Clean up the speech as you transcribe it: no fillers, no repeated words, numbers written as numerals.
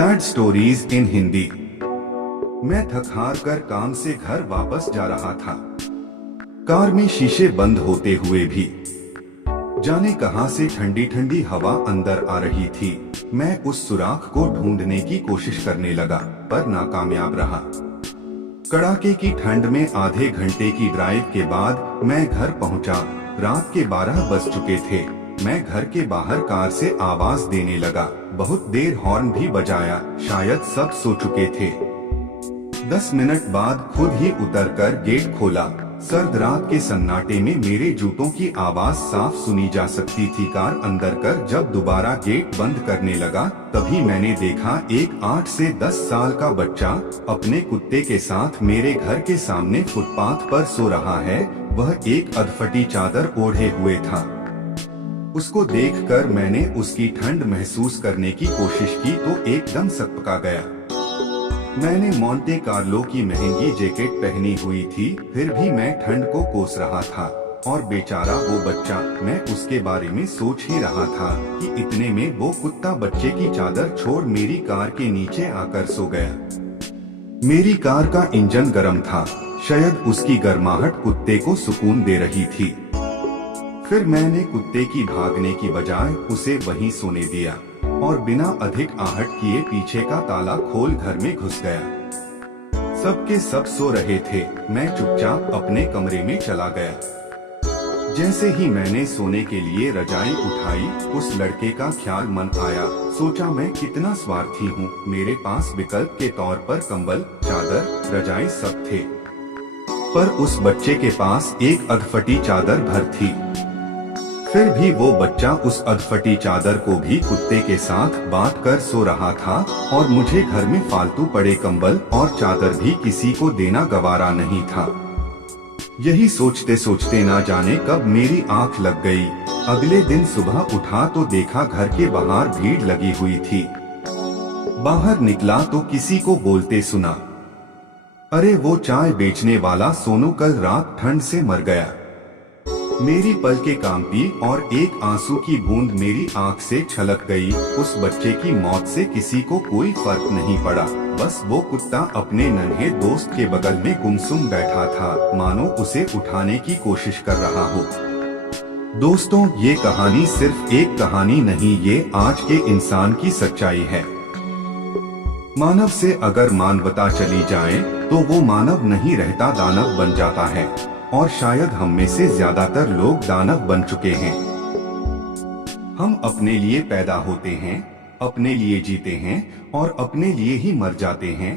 Sad stories in Hindi. मैं थक हार कर काम से घर वापस जा रहा था। कार में शीशे बंद होते हुए भी जाने कहां से ठंडी ठंडी हवा अंदर आ रही थी। मैं उस सुराख को ढूंढने की कोशिश करने लगा, पर नाकामयाब रहा। कड़ाके की ठंड में आधे घंटे की ड्राइव के बाद मैं घर पहुंचा। रात के 12 बज चुके थे। मैं घर के बाहर कार से आवाज देने लगा। बहुत देर हॉर्न भी बजाया, शायद सब सो चुके थे। 10 मिनट बाद खुद ही उतरकर गेट खोला। सर्द रात के सन्नाटे में मेरे जूतों की आवाज साफ सुनी जा सकती थी। कार अंदर कर जब दोबारा गेट बंद करने लगा, तभी मैंने देखा एक 8 से 10 साल का बच्चा अपने कुत्ते के साथ मेरे घर के सामने फुटपाथ पर सो रहा है। वह एक अधफटी चादर ओढ़े हुए था। उसको देखकर मैंने उसकी ठंड महसूस करने की कोशिश की तो एकदम सकपका गया। मैंने मोंटे कार्लो की महंगी जैकेट पहनी हुई थी, फिर भी मैं ठंड को कोस रहा था। और बेचारा वो बच्चा, मैं उसके बारे में सोच ही रहा था कि इतने में वो कुत्ता बच्चे की चादर छोड़ मेरी कार के नीचे आकर सो गया। मेरी कार का इंजन गर्म था, शायद उसकी गर्माहट कुत्ते को सुकून दे रही थी। फिर मैंने कुत्ते की भागने की बजाय उसे वहीं सोने दिया और बिना अधिक आहट किए पीछे का ताला खोल घर में घुस गया। सबके सब सो रहे थे। मैं चुपचाप अपने कमरे में चला गया। जैसे ही मैंने सोने के लिए रजाई उठाई, उस लड़के का ख्याल मन आया। सोचा मैं कितना स्वार्थी हूँ, मेरे पास विकल्प के तौर पर कंबल, चादर, रजाई सब थे, पर उस बच्चे के पास एक अधफटी चादर भर थी। फिर भी वो बच्चा उस अधफटी चादर को भी कुत्ते के साथ बांट कर सो रहा था और मुझे घर में फालतू पड़े कंबल और चादर भी किसी को देना गवारा नहीं था। यही सोचते सोचते ना जाने कब मेरी आंख लग गई। अगले दिन सुबह उठा तो देखा घर के बाहर भीड़ लगी हुई थी। बाहर निकला तो किसी को बोलते सुना, अरे वो चाय बेचने वाला सोनू कल रात ठंड से मर गया। मेरी पलकें कांपी और एक आंसू की बूंद मेरी आंख से छलक गई। उस बच्चे की मौत से किसी को कोई फर्क नहीं पड़ा। बस वो कुत्ता अपने नन्हे दोस्त के बगल में गुमसुम बैठा था, मानो उसे उठाने की कोशिश कर रहा हो। दोस्तों, ये कहानी सिर्फ एक कहानी नहीं, ये आज के इंसान की सच्चाई है। मानव से अगर मानवता चली जाए तो वो मानव नहीं रहता, दानव बन जाता है। और शायद हम में से ज्यादातर लोग दानव बन चुके हैं। हम अपने लिए पैदा होते हैं, अपने लिए जीते हैं और अपने लिए ही मर जाते हैं।